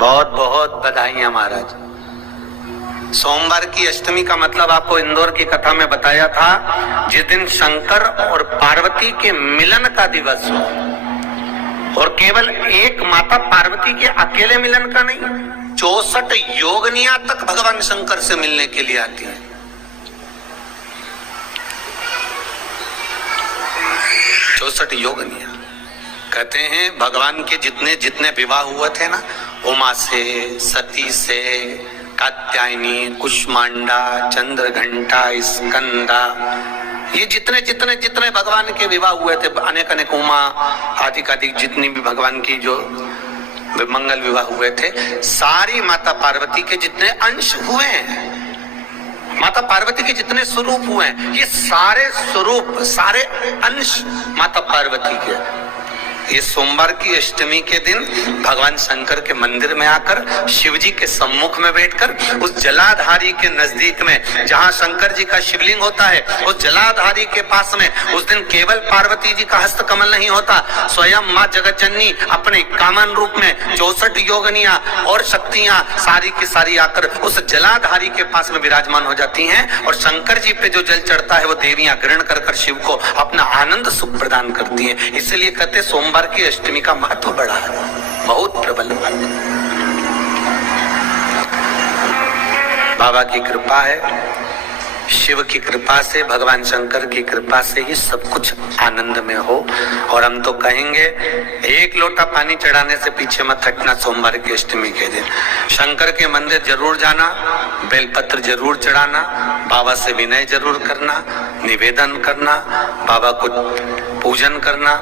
बहुत बहुत बधाइयां महाराज। सोमवार की अष्टमी का मतलब आपको इंदौर की कथा में बताया था, जिस दिन शंकर और पार्वती के मिलन का दिवस हो, और केवल एक माता पार्वती के अकेले मिलन का नहीं, 64 योगनियां तक भगवान शंकर से मिलने के लिए आती हैं। 64 योगनियां। कहते हैं भगवान के जितने जितने विवाह हुए थे ना, उमा से, सती से, कात्यायनी, कुष्मांडा, चंद्रघंटा, स्कंदा, ये जितने जितने जितने भगवान के विवाह हुए थे, अनेक अनेक उमा आदि जितनी भी भगवान की जो मंगल विवाह हुए थे, सारी माता पार्वती के जितने अंश हुए हैं, माता पार्वती के जितने स्वरूप हुए हैं, ये सारे स्वरूप, सारे अंश माता पार्वती के। ये सोमवार की अष्टमी के दिन भगवान शंकर के मंदिर में आकर शिव जी के सम्मुख में बैठकर उस जलाधारी के नजदीक में, जहां शंकर जी का शिवलिंग होता है, उस जलाधारी के पास में उस दिन केवल पार्वती जी का हस्त कमल नहीं होता, स्वयं मां जगतजननी अपने कामन रूप में 64 योगनियां और शक्तियां सारी की सारी आकर उस जलाधारी के पास में विराजमान हो जाती हैं, और शंकर जी पे जो जल चढ़ता है वो देवियां ग्रहण कर कर शिव को अपना आनंद सुख प्रदान करती हैं। इसलिए कहते सोमवार की अष्टमी का महत्व बड़ा है, बहुत प्रबल। बाबा की कृपा है, शिव की कृपा से, भगवान शंकर की कृपा से ही सब कुछ आनंद में हो। और हम तो कहेंगे एक लोटा पानी चढ़ाने से पीछे मत हटना। सोमवार की अष्टमी के दिन शंकर के मंदिर जरूर जाना, बेलपत्र जरूर चढ़ाना, बाबा से विनय जरूर करना, निवेदन करना, बाबा को पूजन करना,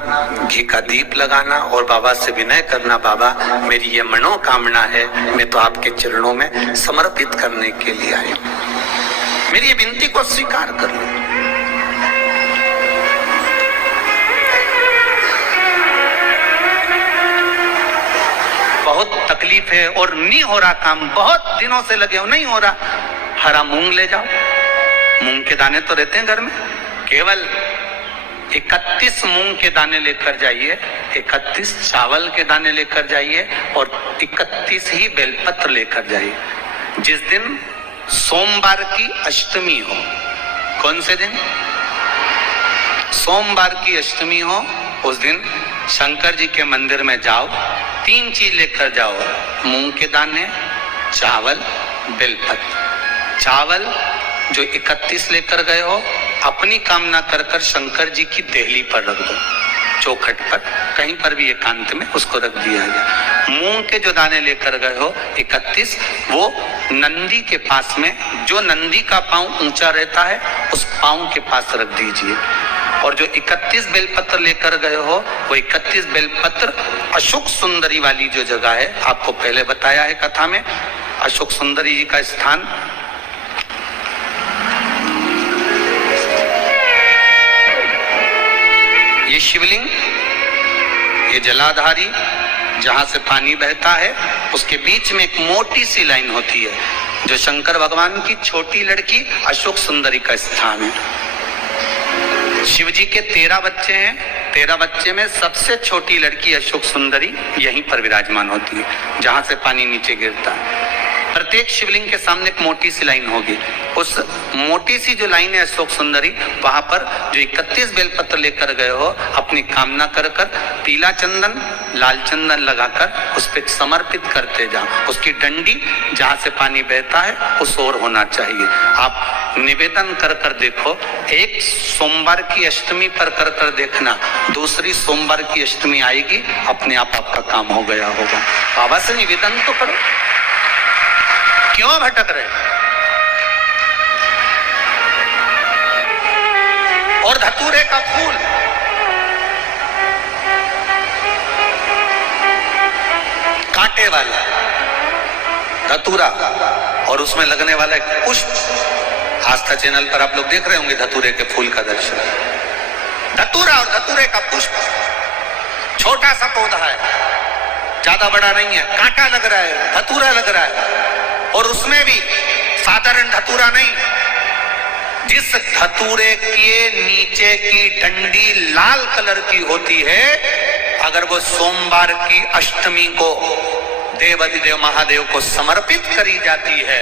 घी का दीप लगाना और बाबा से विनय करना, बाबा मेरी ये मनोकामना है, मैं तो आपके चरणों में समर्पित करने के लिए आया, मेरी ये विनती को स्वीकार कर लो। बहुत तकलीफ है और नहीं हो रहा काम, बहुत दिनों से लगे हो, नहीं हो रहा, हरा मूंग ले जाओ। मूंग के दाने तो रहते हैं घर में, केवल 31 मूंग के दाने लेकर जाइए, 31 चावल के दाने लेकर जाइए और 31 ही बेलपत्र लेकर जाइए। जिस दिन सोमवार की अष्टमी हो, कौन से दिन? सोमवार की अष्टमी हो, उस दिन शंकर जी के मंदिर में जाओ, 3 चीज लेकर जाओ, मूंग के दाने, चावल, बेलपत्र। चावल जो 31 लेकर गए हो, अपनी कामना कर कर शंकर जी की देहली पर रख दो, चौखट पर, कहीं पर भी एकांत में उसको रख दिया गया। मूंग के जो दाने लेकर गए हो 31, वो नंदी के पास में, जो नंदी का पांव ऊंचा रहता है उस पांव के पास रख दीजिए। और जो 31 बेलपत्र लेकर गए हो, वो 31 बेलपत्र अशोक सुंदरी वाली जो जगह है, आपको पहले बताया है कथा में, अशोक सुंदरी जी का स्थान ये शिवलिंग, ये जलाधारी जहां से पानी बहता है, उसके बीच में एक मोटी सी लाइन होती है, जो शंकर भगवान की छोटी लड़की अशोक सुंदरी का स्थान है। शिव जी के 13 बच्चे हैं, 13 बच्चे में सबसे छोटी लड़की अशोक सुंदरी यहीं पर विराजमान होती है, जहां से पानी नीचे गिरता है। प्रत्येक शिवलिंग के सामने एक मोटी सी लाइन होगी, उस मोटी सी जो लाइन है अशोक सुंदरी, वहां पर जो 31 बेलपत्र लेकर गए हो, अपनी कामना कर कर पीला चंदन, लाल चंदन लगाकर उस पर समर्पित करते जाओ। उसकी डंडी जहां से पानी बहता है उस ओर होना चाहिए। आप निवेदन कर कर देखो, एक सोमवार की अष्टमी पर कर कर देखना, दूसरी सोमवार की अष्टमी आएगी, अपने आप आपका काम हो गया होगा। बाबा से निवेदन तो करो, क्यों भटक रहे? और धतूरे का फूल, कांटे वाला धतूरा, और उसमें लगने वाला एक पुष्प। आस्था चैनल पर आप लोग देख रहे होंगे धतूरे के फूल का दर्शन। धतूरा और धतूरे का पुष्प, छोटा सा पौधा है, ज्यादा बड़ा नहीं है, कांटा लग रहा है, धतूरा लग रहा है, और उसमें भी साधारण धतूरा नहीं, जिस धतूरे के नीचे की डंडी लाल कलर की होती है, अगर वो सोमवार की अष्टमी को देवाधिदेव महादेव को समर्पित करी जाती है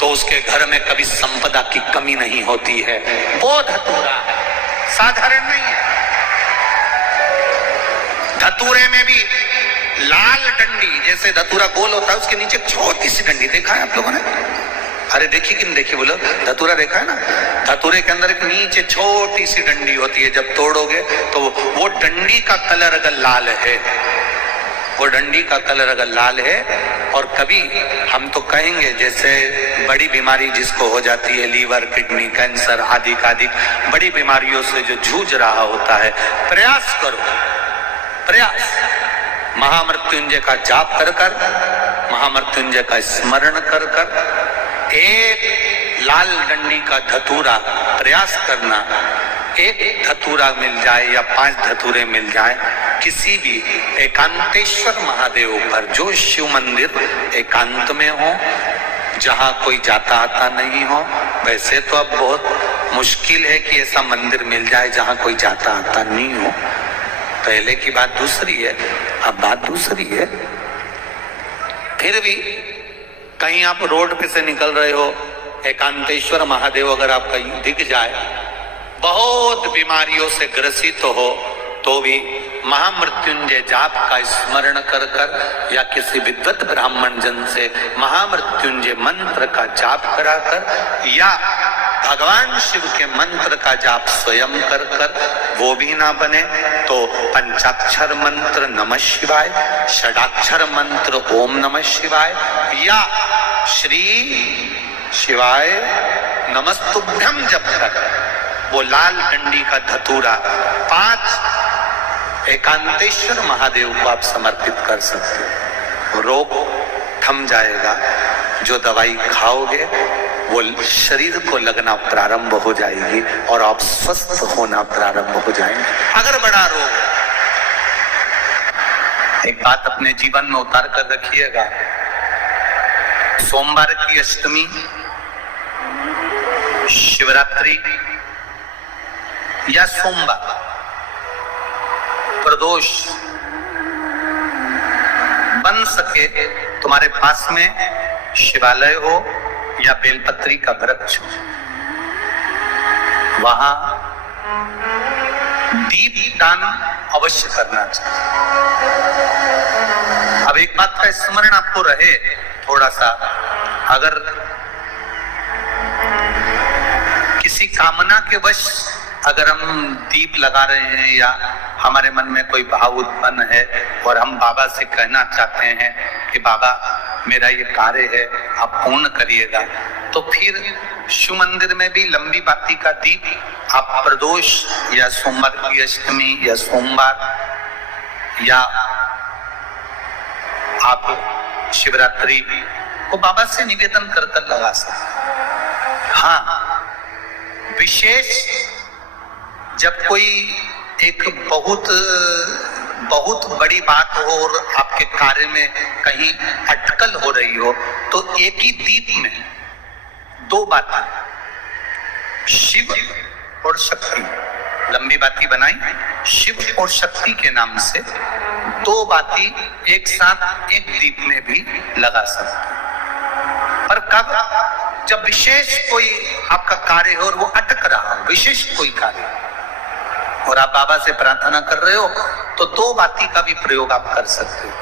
तो उसके घर में कभी संपदा की कमी नहीं होती है। वो धतूरा है, साधारण नहीं है। धतूरे में भी लाल डंडी, जैसे धतूरा गोल होता है उसके नीचे छोटी सी डंडी, देखा है आप लोगों ने? अरे देखी कि नहीं देखी बोलो? धतूरा देखा है ना? धतूरे के अंदर एक नीचे छोटी सी डंडी होती है, जब तोड़ोगे तो वो डंडी का कलर अगर लाल है, वो डंडी का कलर अगर लाल है, और कभी हम तो कहेंगे जैसे बड़ी बीमारी जिसको हो जाती है, लीवर, किडनी, कैंसर आदि आदि बड़ी बीमारियों से जो जूझ रहा होता है, प्रयास करो, प्रयास महामृत्युंजय का जाप कर कर, महामृत्युंजय का स्मरण कर कर, एक लाल डंडी का धतूरा प्रयास करना, एक धतूरा मिल जाए या 5 धतूरे मिल जाए किसी भी एकांतेश्वर महादेव पर, जो शिव मंदिर एकांत में हो, जहां कोई जाता आता नहीं हो। वैसे तो अब बहुत मुश्किल है कि ऐसा मंदिर मिल जाए जहां कोई जाता आता नहीं हो। पहले की बात दूसरी है, अब बात दूसरी है। फिर भी कहीं आप रोड पे से निकल रहे हो, एकांतेश्वर महादेव अगर आप कहीं दिख जाए, बहुत बीमारियों से ग्रसित हो, तो भी महामृत्युंजय जाप का स्मरण कर कर या किसी विद्वत ब्राह्मण जन से महामृत्युंजय मंत्र का जाप कराकर या भगवान शिव के मंत्र का जाप स्वयं कर कर, वो भी ना बने तो पंचाक्षर मंत्र नमः शिवाय, षडाक्षर मंत्र ओम नमः शिवाय या श्री शिवाय नमस्तुभ्यम जप कर वो लाल डंडी का धतूरा 5 एकांतेश्वर महादेव को आप समर्पित कर सकते हो। रोग थम जाएगा, जो दवाई खाओगे वो शरीर को लगना प्रारंभ हो जाएगी और आप स्वस्थ होना प्रारंभ हो जाएंगे। अगर बड़ा रोग, एक बात अपने जीवन में उतार कर रखिएगा, सोमवार की अष्टमी, शिवरात्रि या सोमवार, प्रदोष बन सके तुम्हारे पास में शिवालय हो या बेलपत्री का वृक्ष हो, वहां दीप दान अवश्य करना चाहिए। अब एक बात का स्मरण आपको रहे थोड़ा सा, अगर किसी कामना के वश अगर हम दीप लगा रहे हैं या हमारे मन में कोई भाव उत्पन्न है और हम बाबा से कहना चाहते हैं कि बाबा मेरा ये कार्य है आप पूर्ण करिएगा, तो फिर शिव मंदिर में भी लंबी बाती का दीप आप प्रदोष या सोमवार की अष्टमी या सोमवार या आप शिवरात्रि को बाबा से निवेदन कर कर लगा सकते। हाँ, विशेष जब कोई एक बहुत बड़ी बात हो और आपके कार्य में कहीं अटकल हो रही हो, तो एक ही दीप में 2 बातें, शिव और शक्ति, लंबी बाती बनाई शिव और शक्ति के नाम से, 2 बाती एक साथ एक दीप में भी लगा सकते। पर कब? जब विशेष कोई आपका कार्य हो और वो अटक रहा हो, विशेष कोई कार्य, और आप बाबा से प्रार्थना कर रहे हो, तो 2 बाती का भी प्रयोग आप कर सकते हो।